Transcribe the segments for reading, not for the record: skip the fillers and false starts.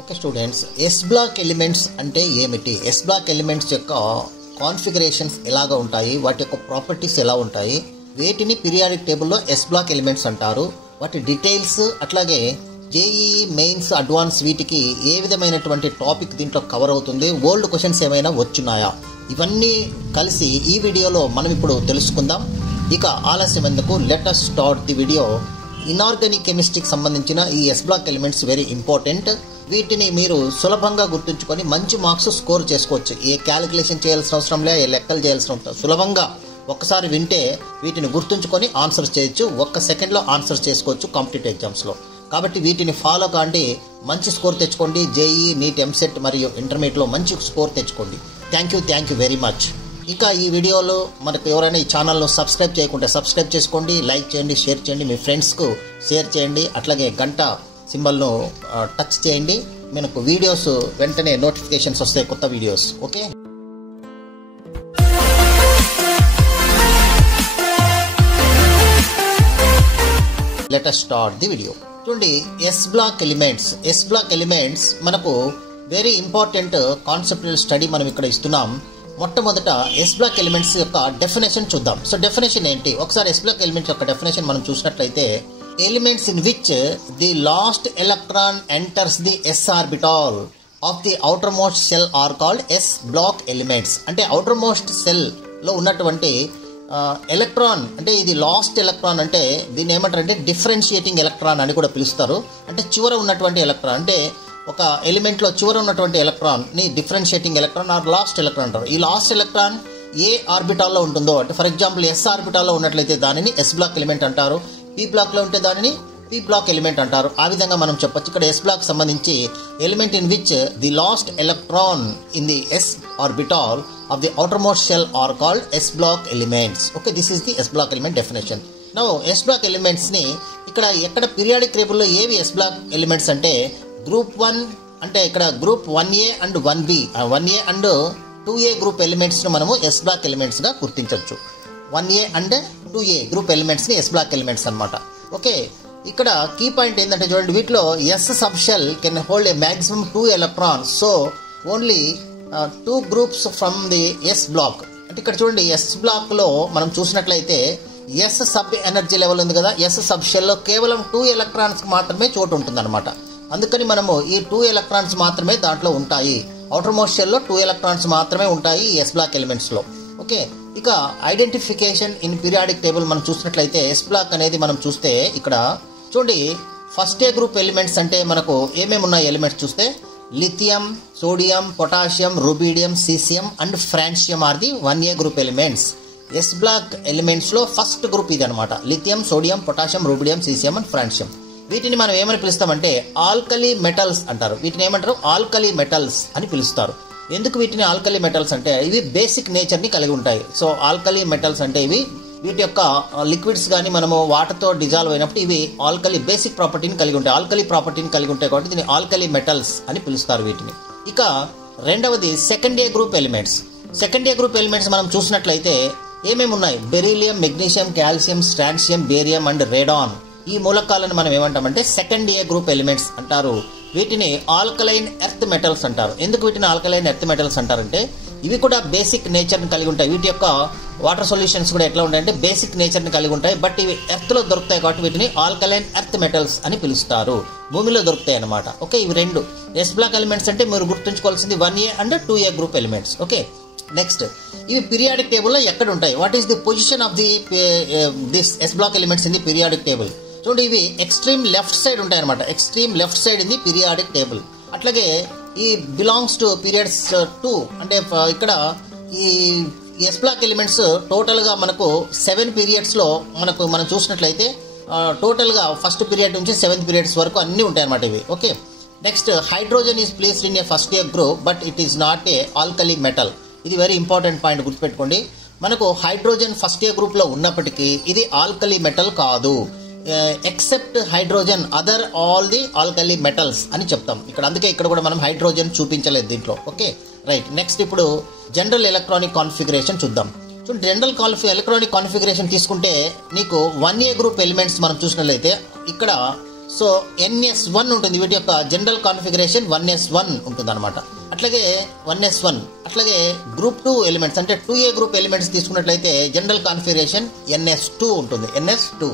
Okay students, S black elements అంటే ఏమిటి? ఎస్ బ్లాక్ ఎలిమెంట్స్ యొక్క కాన్ఫిగరేషన్స్ ఎలాగా ఉంటాయి, వాటి యొక్క ప్రాపర్టీస్ ఎలా ఉంటాయి, వేటిని పీరియాడిక్ టేబుల్లో ఎస్ బ్లాక్ ఎలిమెంట్స్ అంటారు, వాటి డీటెయిల్స్, అట్లాగే జేఈఈ మెయిన్స్ అడ్వాన్స్ వీటికి ఏ విధమైనటువంటి టాపిక్ దీంట్లో కవర్ అవుతుంది, ఓల్డ్ క్వశ్చన్స్ ఏమైనా వచ్చున్నాయా, ఇవన్నీ కలిసి ఈ వీడియోలో మనం ఇప్పుడు తెలుసుకుందాం. ఇక ఆలస్యం ఎందుకు, let us start the video. Inorganic కెమిస్ట్రీకి సంబంధించిన ఈ S black elements very important. వీటిని మీరు సులభంగా గుర్తుంచుకొని మంచి మార్క్స్ స్కోర్ చేసుకోవచ్చు. ఏ క్యాలిక్యులేషన్ చేయాల్సిన అవసరం లే, ఏ లెక్కలు చేయాల్సిన అవసరం, సులభంగా ఒక్కసారి వింటే వీటిని గుర్తుంచుకొని ఆన్సర్ చేయొచ్చు. ఒక్క సెకండ్లో ఆన్సర్ చేసుకోవచ్చు కాంపిటేటివ్ ఎగ్జామ్స్లో. కాబట్టి వీటిని ఫాలో కాండి, మంచి స్కోర్ తెచ్చుకోండి. జేఈ, నీట్, ఎంసెట్ మరియు ఇంటర్మీడియట్లో మంచి స్కోర్ తెచ్చుకోండి. Thank you very much. ఇంకా ఈ వీడియోలో మనకు ఎవరైనా ఈ ఛానల్ను సబ్స్క్రైబ్ చేయకుంటే సబ్స్క్రైబ్ చేసుకోండి, లైక్ చేయండి, షేర్ చేయండి, మీ ఫ్రెండ్స్కు షేర్ చేయండి. అట్లాగే గంట సింబల్ను టచ్ చేయండి. మనకు వీడియోస్ వెంటనే నోటిఫికేషన్స్ వస్తాయి, కొత్త videos. Okay, let us start the video. చూడండి, ఎస్ బ్లాక్ ఎలిమెంట్స్ మనకు వెరీ ఇంపార్టెంట్ కాన్సెప్చువల్ స్టడీ మనం ఇక్కడ ఇస్తున్నాం. మొట్టమొదట ఎస్ బ్లాక్ ఎలిమెంట్స్ యొక్క డెఫినేషన్ చూద్దాం. సో డెఫినేషన్ ఏంటి? ఒకసారి ఎస్ బ్లాక్ ఎలిమెంట్స్ యొక్క డెఫినేషన్ మనం చూసినట్లయితే, elements in which the last electron enters the S orbital of the outer most shell are called S black elements. అంటే అవుటర్ మోస్ట్ సెల్ లో ఉన్నటువంటి ఎలక్ట్రాన్, అంటే ఇది లాస్ట్ ఎలక్ట్రాన్, అంటే దీన్ని ఏమంటారంటే డిఫరెన్షియేటింగ్ ఎలక్ట్రాన్ అని కూడా పిలుస్తారు. అంటే చివర ఉన్నటువంటి ఎలక్ట్రాన్, అంటే ఒక ఎలిమెంట్లో చివర ఉన్నటువంటి ఎలక్ట్రాన్ ని differentiating electron or last electron అంటారు. ఈ లాస్ట్ ఎలక్ట్రాన్ ఏ ఆర్బిటాల్లో ఉంటుందో, అంటే ఫర్ ఎగ్జాంపుల్ ఎస్ ఆర్బిటాల్లో ఉన్నట్లయితే దానిని ఎస్ బ్లాక్ ఎలిమెంట్ అంటారు, పీ బ్లాక్లో ఉంటే దానిని పీ బ్లాక్ ఎలిమెంట్ అంటారు. ఆ విధంగా మనం చెప్పొచ్చు. ఇక్కడ ఎస్ బ్లాక్ సంబంధించి element in which the last electron in the S orbital of the outer most shell are called S block elements. Okay, this is the S block element definition. Now S block elements ని ఎక్కడ periodic టేబుల్లో ఏవి S block elements అంటే group 1, అంటే ఇక్కడ group 1A and 1B, 1A and 2A group elements ను మనము S block elements గా గుర్తించవచ్చు. 1A and 2A group elements ని S block ఎలిమెంట్స్ అన్నమాట. ఓకే, ఇక్కడ కీ పాయింట్ ఏంటంటే చూడండి, వీటిలో S sub shell can hold a maximum 2 electrons. So only 2 groups from the S block. అంటే ఇక్కడ చూడండి, ఎస్ బ్లాక్ లో మనం చూసినట్లయితే ఎస్ సబ్ ఎనర్జీ లెవెల్ ఉంది కదా, ఎస్ సబ్ షెల్లో కేవలం 2 ఎలక్ట్రాన్స్ మాత్రమే చోటు ఉంటుంది అనమాట. అందుకని మనము ఈ 2 ఎలక్ట్రాన్స్ మాత్రమే దాంట్లో ఉంటాయి. అవుటర్ మోస్ట్ షెల్లో 2 ఎలక్ట్రాన్స్ మాత్రమే ఉంటాయి ఈ ఎస్ బ్లాక్ ఎలిమెంట్స్ లో. ఓకే, ఇక ఐడెంటిఫికేషన్ ఇన్ పీరియాడిక్ టేబుల్ మనం చూసినట్లయితే ఎస్ బ్లాక్ అనేది మనం చూస్తే ఇక్కడ చూడండి, ఫస్ట్ ఏ గ్రూప్ ఎలిమెంట్స్ అంటే మనకు ఏమేమి ఉన్నాయి ఎలిమెంట్స్ చూస్తే, lithium, sodium, potassium, rubidium, caesium and francium are the 1A group elements. S black elements లో ఫస్ట్ గ్రూప్ ఇది అనమాట. Lithium, sodium, potassium, rubidium, caesium and francium. వీటిని మనం ఏమని పిలుస్తామంటే ఆల్కలీ మెటల్స్ అంటారు. వీటిని ఏమంటారు? ఆల్కలీ మెటల్స్ అని పిలుస్తారు. ఎందుకు వీటిని ఆల్కలీ మెటల్స్ అంటే ఇవి బేసిక్ నేచర్ ని కలిగి ఉంటాయి. సో ఆల్కలీ మెటల్స్ అంటే ఇవి వీటి యొక్క లిక్విడ్స్ కానీ మనము వాటర్తో డిజాల్వ్ అయినప్పుడు ఇవి ఆల్కలీ బేసిక్ ప్రాపర్టీని కలిగి ఉంటాయి, ఆల్కలీ ప్రాపర్టీని కలిగి ఉంటాయి. కాబట్టి దీన్ని ఆల్కలీ మెటల్స్ అని పిలుస్తారు వీటిని. ఇక రెండవది సెకండ్ ఏ గ్రూప్ ఎలిమెంట్స్. సెకండ్ ఏ గ్రూప్ ఎలిమెంట్స్ మనం చూసినట్లయితే ఏమేమి ఉన్నాయి? Beryllium, magnesium, calcium, strontium, barium and radon. ఈ మూలకాలను మనం ఏమంటామంటే సెకండ్ ఏ గ్రూప్ ఎలిమెంట్స్ అంటారు. వీటిని ఆల్కలైన్ ఎర్త్ మెటల్స్ అంటారు. ఎందుకు వీటిని ఆల్కలైన్ ఎర్త్ మెటల్స్ అంటారంటే ఇవి కూడా బేసిక్ నేచర్ని కలిగి ఉంటాయి. వీటి యొక్క వాటర్ సొల్యూషన్స్ కూడా ఎట్లా ఉంటాయంటే బేసిక్ నేచర్ని కలిగి ఉంటాయి. బట్ ఇవి ఎర్త్లో దొరుకుతాయి కాబట్టి వీటిని ఆల్కలైన్ ఎర్త్ మెటల్స్ అని పిలుస్తారు. భూమిలో దొరుకుతాయి అన్నమాట. ఓకే, ఇవి రెండు ఎస్ బ్లాక్ ఎలిమెంట్స్ అంటే మీరు గుర్తుంచుకోవాల్సింది 1A and 2A group elements. Okay, next ఇవి పీరియాడిక్ టేబుల్లో ఎక్కడ ఉంటాయి? What is the position of the this S black elements in the periodic table? చూడండి, ఇవి ఎక్స్ట్రీమ్ లెఫ్ట్ సైడ్ ఉంటాయి అనమాట. Extreme left side in the periodic table. అట్లాగే ఈ బిలాంగ్స్ టు పీరియడ్స్ 2. అంటే ఇక్కడ ఈ ఎస్ బ్లాక్ ఎలిమెంట్స్ టోటల్ గా మనకు 7 పీరియడ్స్ లో మనం చూసినట్లయితే టోటల్ గా ఫస్ట్ పీరియడ్ నుంచి 7th పీరియడ్స్ వరకు అన్ని ఉంటాయి అనమాట ఇవి. Okay, next hydrogen is placed in a first A group but it is not a alkali metal. ఇది వెరీ ఇంపార్టెంట్ పాయింట్, గుర్తుపెట్టుకోండి. మనకు హైడ్రోజన్ ఫస్ట్ ఏ గ్రూప్ లో ఉన్నప్పటికీ ఇది ఆల్కలీ మెటల్ కాదు. Except hydrogen other all the alkali metals అని చెప్తాం ఇక్కడ. అందుకే ఇక్కడ కూడా మనం హైడ్రోజన్ చూపించలేదు దీంట్లో. Okay, right. నెక్స్ట్ ఇప్పుడు జనరల్ ఎలక్ట్రానిక్ కాన్ఫిగరేషన్ చూద్దాం. చూడండి, జనరల్ ఎలక్ట్రానిక్ కాన్ఫిగరేషన్ తీసుకుంటే నీకు 1A గ్రూప్ ఎలిమెంట్స్ మనం చూసినట్లయితే ఇక్కడ సో NS1 ఉంటుంది, వీటి యొక్క జనరల్ కాన్ఫిగరేషన్ 1s1 ఉంటుంది అనమాట. అట్లాగే 1s1 అట్లాగే గ్రూప్ 2 ఎలిమెంట్స్ అంటే 2A గ్రూప్ ఎలిమెంట్స్ తీసుకున్నట్లయితే జనరల్ కాన్ఫిగరేషన్ NS2 ఉంటుంది, NS2.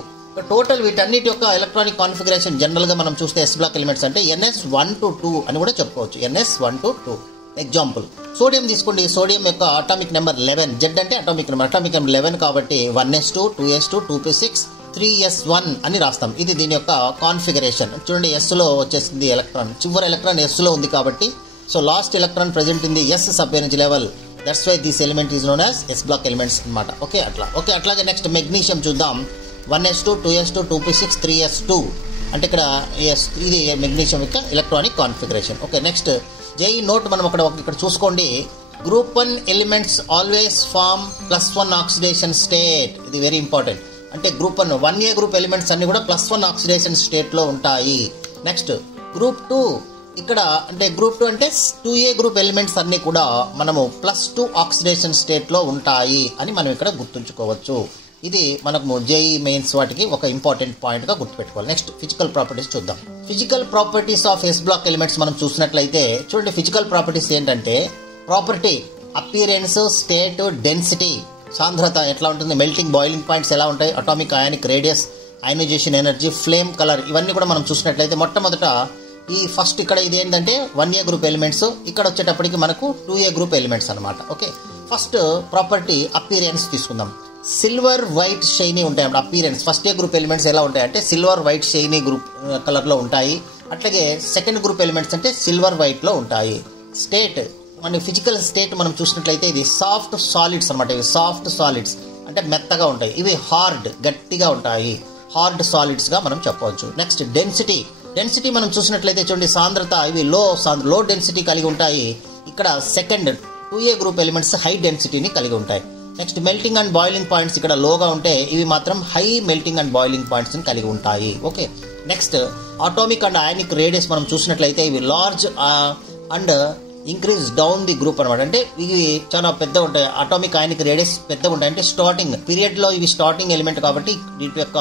టోటల్ వీటన్నిటి యొక్క ఎలక్ట్రానిక్ కాన్ఫిగరేషన్ జనరల్గా మనం చూస్తే S బ్లాక్ ఎలిమెంట్స్ అంటే NS1 to 2 అని కూడా చెప్పుకోవచ్చు, NS1 to 2. ఎగ్జాంపుల్ సోడియం తీసుకోండి, సోడియం యొక్క అటామిక్ నెంబర్ 11, Z అంటే అటామిక్ నెంబర్ 11 కాబట్టి 1s2 2s2 2p6 3s1 అని రాస్తాం. ఇది దీని యొక్క కాన్ఫిగరేషన్. చూడండి ఎస్లో వచ్చేసింది ఎలక్ట్రాన్, చివరి ఎలక్ట్రాన్ ఎస్లో ఉంది కాబట్టి so last electron present in the S sub energy level, that's why this element is known as S block elements అనమాట. ఓకే అట్లాగే నెక్స్ట్ మెగ్నీషియం చూద్దాం. 1s2 2s2 2p6 3s2 అంటే ఇక్కడ ఇది మెగ్నీషియం యొక్క electronic configuration. Okay next JEE note మనం ఇక్కడ చూసుకోండి. Group 1 elements always form +1 oxidation state, ఇది వెరీ ఇంపార్టెంట్. అంటే గ్రూప్ 1A గ్రూప్ ఎలిమెంట్స్ అన్ని కూడా +1 ఆక్సిడేషన్ స్టేట్లో ఉంటాయి. నెక్స్ట్ గ్రూప్ 2 ఇక్కడ అంటే గ్రూప్ 2 అంటే 2A గ్రూప్ ఎలిమెంట్స్ అన్ని కూడా మనము +2 ఆక్సిడేషన్ స్టేట్లో ఉంటాయి అని మనం ఇక్కడ గుర్తుంచుకోవచ్చు. ఇది మనకు జేఈ మెయిన్స్ వాటికి ఒక ఇంపార్టెంట్ పాయింట్గా గుర్తుపెట్టుకోవాలి. నెక్స్ట్ ఫిజికల్ ప్రాపర్టీస్ చూద్దాం. Physical properties of S block elements మనం చూసినట్లయితే చూడండి, ఫిజికల్ ప్రాపర్టీస్ ఏంటంటే ప్రాపర్టీ, అపియరెన్స్, స్టేట్, డెన్సిటీ, సాంద్రత ఎట్లా ఉంటుంది, మెల్టింగ్ బాయిలింగ్ పాయింట్స్ ఎలా ఉంటాయి, atomic ionic radius, ionisation energy, flame colour, ఇవన్నీ కూడా మనం చూసినట్లయితే మొట్టమొదట ఈ ఫస్ట్ ఇక్కడ ఇది ఏంటంటే 1A గ్రూప్ ఎలిమెంట్స్, ఇక్కడ వచ్చేటప్పటికి మనకు 2A గ్రూప్ ఎలిమెంట్స్ అనమాట. ఓకే ఫస్ట్ ప్రాపర్టీ అపియరెన్స్ తీసుకుందాం. సిల్వర్ వైట్ షైనీ ఉంటాయి appearance. First A group elements ఎలా ఉంటాయి అంటే సిల్వర్ వైట్ షైనీ గ్రూప్ కలర్లో ఉంటాయి. అట్లాగే సెకండ్ గ్రూప్ ఎలిమెంట్స్ అంటే సిల్వర్ వైట్లో ఉంటాయి. స్టేట్ మన ఫిజికల్ స్టేట్ మనం చూసినట్లయితే ఇది సాఫ్ట్ సాలిడ్స్ అనమాట. ఇవి సాఫ్ట్ సాలిడ్స్ అంటే మెత్తగా ఉంటాయి. ఇవి హార్డ్ గట్టిగా ఉంటాయి, హార్డ్ సాలిడ్స్గా మనం చెప్పవచ్చు. నెక్స్ట్ డెన్సిటీ మనం చూసినట్లయితే చూడండి సాంద్రత, ఇవి లో డెన్సిటీ కలిగి ఉంటాయి. ఇక్కడ second 2A group elements high డెన్సిటీని కలిగి ఉంటాయి. Next melting and boiling points ఇక్కడ లోగా ఉంటే ఇవి మాత్రం హై మెల్టింగ్ అండ్ బాయిలింగ్ పాయింట్స్ని కలిగి ఉంటాయి. Okay next atomic and ionic radius మనం చూసినట్లయితే ఇవి large and increase down the group అనమాట. అంటే ఇవి చాలా పెద్ద ఉంటాయి, అటామిక్ అయానిక్ రేడియస్ పెద్దగా ఉంటాయి. అంటే స్టార్టింగ్ పీరియడ్లో ఇవి స్టార్టింగ్ ఎలిమెంట్ కాబట్టి వీటి యొక్క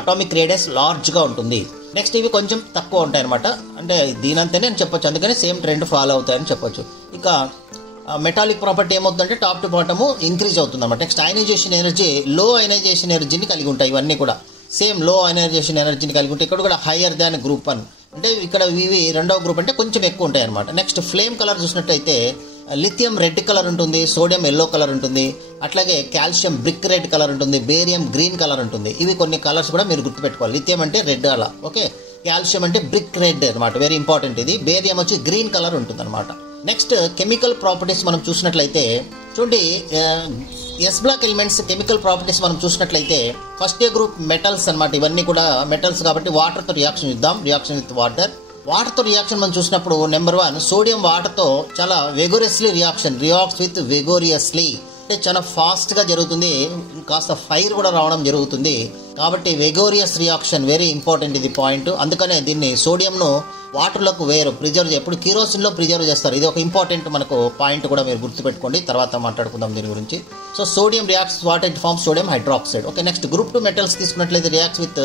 అటామిక్ రేడియస్ లార్జ్గా ఉంటుంది. నెక్స్ట్ ఇవి కొంచెం తక్కువ ఉంటాయి అనమాట, అంటే దీనంతనే అని చెప్పొచ్చు, అందుకని సేమ్ ట్రెండ్ ఫాలో అవుతాయని చెప్పొచ్చు. ఇక మెటాలిక్ ప్రాపర్టీ ఏమవుతుందంటే టాప్ టు బాటమ్ ఇంక్రీజ్ అవుతుంది అనమాట. నెక్స్ట్ అయనైజేషన్ ఎనర్జీ, లో అయనైజేషన్ ఎనర్జీని కలిగి ఉంటాయి. ఇవన్నీ కూడా సేమ్ లో అయనైజేషన్ ఎనర్జీని కలిగి ఉంటాయి. ఇక్కడ కూడా హయ్యర్ దాన్ గ్రూప్ 1 అంటే ఇక్కడ ఇవి రెండవ గ్రూప్ అంటే కొంచెం ఎక్కువ ఉంటాయి అనమాట. నెక్స్ట్ ఫ్లేమ్ కలర్ చూసినట్లయితే లిథియం రెడ్ కలర్ ఉంటుంది, సోడియం ఎల్లో కలర్ ఉంటుంది, అట్లాగే కాల్షియం బ్రిక్ రెడ్ కలర్ ఉంటుంది, బేరియం గ్రీన్ కలర్ ఉంటుంది. ఇవి కొన్ని కలర్స్ కూడా మీరు గుర్తుపెట్టుకోవాలి. లిథియం అంటే రెడ్ అలా, ఓకే కాల్షియం అంటే బ్రిక్ రెడ్ అనమాట, వెరీ ఇంపార్టెంట్ ఇది. బేరియం వచ్చి గ్రీన్ కలర్ ఉంటుంది అనమాట. నెక్స్ట్ కెమికల్ ప్రాపర్టీస్ మనం చూసినట్లయితే చూడండి S block elements chemical properties మనం చూసినట్లయితే ఫస్ట్ A గ్రూప్ మెటల్స్ అనమాట. ఇవన్నీ కూడా మెటల్స్ కాబట్టి వాటర్తో రియాక్షన్ ఇద్దాం. రియాక్షన్ విత్ వాటర్తో రియాక్షన్ మనం చూసినప్పుడు నెంబర్ 1 సోడియం వాటర్తో చాలా వెగోరియస్లీ రియాక్ట్స్ విత్ వెగోరియస్లీ అంటే చాలా ఫాస్ట్గా జరుగుతుంది, కాస్త ఫైర్ కూడా రావడం జరుగుతుంది. కాబట్టి వెగోరియస్ రియాక్షన్ వెరీ ఇంపార్టెంట్ ఇది పాయింట్. అందుకనే దీన్ని సోడియంను వాటర్లోకి ప్రిజర్వ్ ఎప్పుడు కిరోసిన్లో ప్రిజర్వ్ చేస్తారు. ఇది ఒక ఇంపార్టెంట్ మనకు పాయింట్ కూడా మీరు గుర్తుపెట్టుకోండి, తర్వాత మాట్లాడుకుందాం దీని గురించి. So sodium reacts what it form sodium hydroxide. Okay next group 2 metals తీసుకున్నట్లయితే రియాక్ట్స్ విత్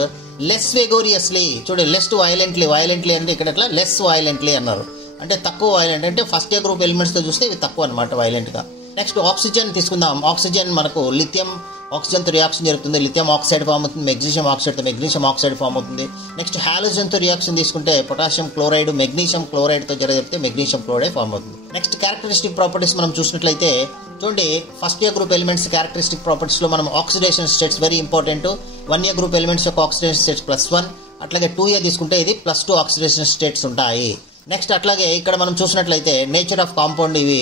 లెస్ వెగోరియస్లీ. చూడండి లెస్ వైలెంట్లీ అంటే ఇక్కడ ఎట్లా లెస్ వైలెంట్లీ అన్నారు, అంటే తక్కువ వైలెంట్. అంటే ఫస్ట్ A గ్రూప్ ఎలిమెంట్స్తో చూస్తే ఇవి తక్కువ అనమాట వైలెంట్గా. నెక్స్ట్ ఆక్సిజన్ తీసుకుందాం. ఆక్సిజన్ మనకు లిథియం ఆక్సిజన్తో రియాక్షన్ జరుగుతుంది, లిథియం ఆక్సైడ్ ఫామ్ అవుతుంది. మెగ్నీషియం ఆక్సైడ్ ఫామ్ అవుతుంది. నెక్స్ట్ హాలోజన్తో రియాక్షన్ తీసుకుంటే పొటాషియం క్లోరైడ్ మెగ్నీషియం క్లోరైడ్తో జరిగితే మెగ్నీషియం క్లోరైడ్ ఫామ్ అవుతుంది. నెక్స్ట్ క్యారెక్టరిస్టిక్ ప్రాపర్టీస్ మనం చూసినట్లయితే చూడండి first A group elements characteristic ప్రాపర్టీస్లో మనం oxidation states very important. 1A group elements యొక్క ఆక్సిడేషన్ స్టేట్స్ +1, అట్లాగే 2A తీసుకుంటే ఇది +2 ఆక్సిడేషన్ స్టేట్స్ ఉంటాయి. నెక్స్ట్ అట్లాగే ఇక్కడ మనం చూసినట్లయితే నేచర్ ఆఫ్ కాంపౌండ్ ఇవి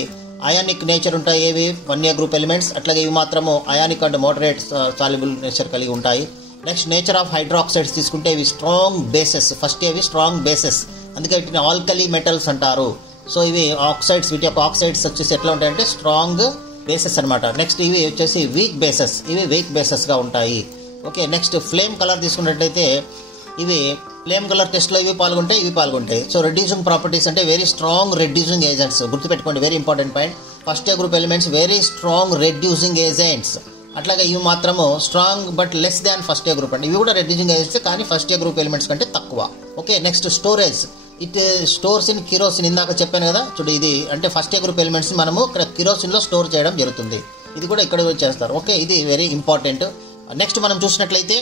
అయానిక్ నేచర్ ఉంటాయి ఏవి 1A గ్రూప్ ఎలిమెంట్స్, అట్లాగే ఇవి మాత్రము ionic and moderate soluble nature కలిగి ఉంటాయి. నెక్స్ట్ నేచర్ ఆఫ్ హైడ్రాక్సైడ్స్ తీసుకుంటే ఇవి స్ట్రాంగ్ బేసెస్, ఫస్ట్ ఇవి స్ట్రాంగ్ బేసెస్, అందుకే వీటిని ఆల్కలీ మెటల్స్ అంటారు. సో ఇవి ఆక్సైడ్స్, వీటి యొక్క ఆక్సైడ్స్ వచ్చేసి ఎట్లా ఉంటాయంటే స్ట్రాంగ్ బేసెస్ అనమాట. నెక్స్ట్ ఇవి వచ్చేసి వీక్ బేసెస్గా ఉంటాయి. ఓకే నెక్స్ట్ ఫ్లేమ్ కలర్ తీసుకున్నట్లయితే ఇవి ఫ్లేమ్ కలర్ టెస్ట్లో ఇవి పాల్గొంటాయి. సో రెడ్యూసింగ్ ప్రాపర్టీస్ అంటే వెరీ స్ట్రాంగ్ రెడ్యూసింగ్ ఏజెంట్స్ గుర్తుపెట్టుకోండి, very important point. First A group elements very strong reducing agents అట్లాగే ఇవి మాత్రము strong but less than first year group అండి. ఇవి కూడా రెడ్యూసింగ్ ఏజెంట్స్ కానీ ఫస్ట్ ఇయర్ గ్రూప్ ఎలిమెంట్స్ కంటే తక్కువ. Okay, next storage. It stores in kerosene. ఇందాక చెప్పాను కదా చూడు, ఇది అంటే ఫస్ట్ ఇయర్ గ్రూప్ ఎలిమెంట్స్ మనము ఇక్కడ కిరోసిన్లో స్టోర్ చేయడం జరుగుతుంది. ఇది కూడా ఇక్కడ చేస్తారు. ఓకే, ఇది వెరీ ఇంపార్టెంట్. నెక్స్ట్ మనం చూసినట్లయితే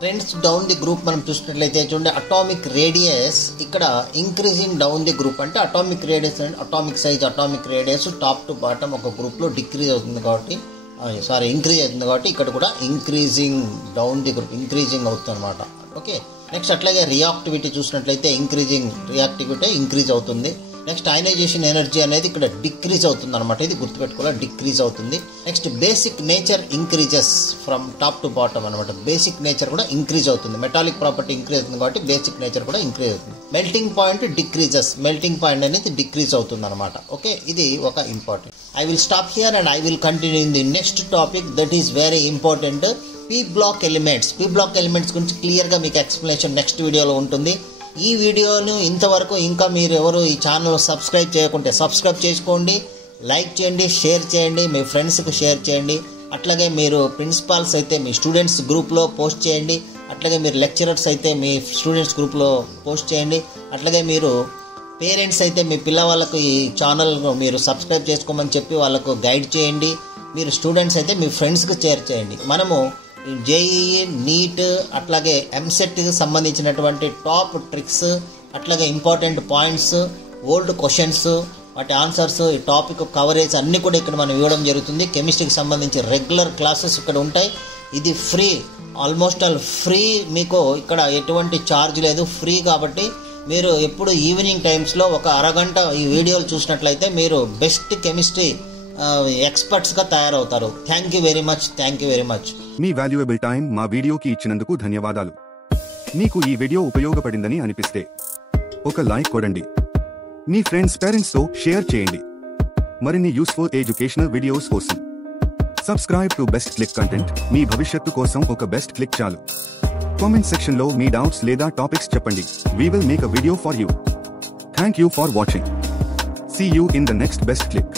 ట్రెండ్స్ డౌన్ ది గ్రూప్ మనం చూసినట్లయితే చూడండి, అటామిక్ రేడియస్ ఇక్కడ ఇంక్రీజింగ్ డౌన్ ది గ్రూప్ అంటే atomic radius and atomic size, atomic radius top to bottom ఒక గ్రూప్లో డిక్రీజ్ అవుతుంది కాబట్టి ఇంక్రీజ్ అవుతుంది కాబట్టి ఇక్కడ కూడా increasing down the group increasing అవుతుంది అనమాట. ఓకే, నెక్స్ట్ అట్లాగే రియాక్టివిటీ చూసినట్లయితే ఇంక్రీజింగ్ రియాక్టివిటీ ఇంక్రీజ్ అవుతుంది. నెక్స్ట్ అయనైజేషన్ ఎనర్జీ అనేది ఇక్కడ డిక్రీజ్ అవుతుంది అనమాట. ఇది గుర్తుపెట్టుకోవాలి, డిక్రీజ్ అవుతుంది. Next basic nature increases from top to bottom అనమాట. బేసిక్ నేచర్ కూడా ఇంక్రీజ్ అవుతుంది. మెటాలిక్ ప్రాపర్టీ ఇంక్రీజ్ అవుతుంది కాబట్టి బేసిక్ నేచర్ కూడా ఇంక్రీజ్ అవుతుంది. Melting point decreases, melting point అనేది డిక్రీజ్ అవుతుంది అనమాట. ఓకే, ఇది ఒక important. I will stop here and I will continue in the next topic that is very important. P block elements. P block elements గురించి క్లియర్గా మీకు explanation next వీడియోలో ఉంటుంది. ఈ వీడియోను ఇంతవరకు ఇంకా మీరు ఎవరు ఈ ఛానల్ సబ్స్క్రైబ్ చేయకుంటే సబ్స్క్రైబ్ చేసుకోండి, లైక్ చేయండి, షేర్ చేయండి, మీ ఫ్రెండ్స్కి షేర్ చేయండి. అట్లాగే మీరు ప్రిన్సిపాల్స్ అయితే మీ స్టూడెంట్స్ గ్రూప్లో పోస్ట్ చేయండి. అట్లాగే మీరు లెక్చరర్స్ అయితే మీ స్టూడెంట్స్ గ్రూప్లో పోస్ట్ చేయండి. అట్లాగే మీరు పేరెంట్స్ అయితే మీ పిల్లవాళ్ళకు ఈ ఛానల్ మీరు సబ్స్క్రైబ్ చేసుకోమని చెప్పి వాళ్ళకు గైడ్ చేయండి. మీరు స్టూడెంట్స్ అయితే మీ ఫ్రెండ్స్కి షేర్ చేయండి. మనము జేఈఈ, నీట్ అట్లాగే ఎంసెట్కి సంబంధించినటువంటి టాప్ ట్రిక్స్, అట్లాగే ఇంపార్టెంట్ పాయింట్స్, ఓల్డ్ క్వశ్చన్స్, వాటి ఆన్సర్స్, ఈ టాపిక్ కవరేజ్ అన్నీ కూడా ఇక్కడ మనం ఇవ్వడం జరుగుతుంది. కెమిస్ట్రీకి సంబంధించి రెగ్యులర్ క్లాసెస్ ఇక్కడ ఉంటాయి. ఇది ఫ్రీ, ఆల్మోస్ట్ ఆల్ ఫ్రీ. మీకు ఇక్కడ ఎటువంటి ఛార్జ్ లేదు, ఫ్రీ. కాబట్టి మీరు ఎప్పుడు ఈవినింగ్ టైమ్స్లో ఒక అరగంట ఈ వీడియోలు చూసినట్లయితే మీరు బెస్ట్ కెమిస్ట్రీ ఎక్స్పర్ట్స్గా తయారవుతారు. Thank you very much, thank you very much. Me valuable time మా వీడియోకి ఇచ్చినందుకు ధన్యవాదాలు. మీకు ఈ వీడియో ఉపయోగపడిందని అనిపిస్తే ఒక లైక్ కొడండి. మీ ఫ్రెండ్స్, పేరెంట్స్తో షేర్ చేయండి. మరిన్ని యూస్ఫుల్ ఎడ్యుకేషనల్ వీడియోస్ కోసం subscribe to best click content. మీ భవిష్యత్తు కోసం ఒక బెస్ట్ క్లిక్ చాలు. కామెంట్ సెక్షన్లో మీ డౌట్స్ లేదా టాపిక్స్ చెప్పండి. We will make a video for you. Thank you for watching. See you in the next best click.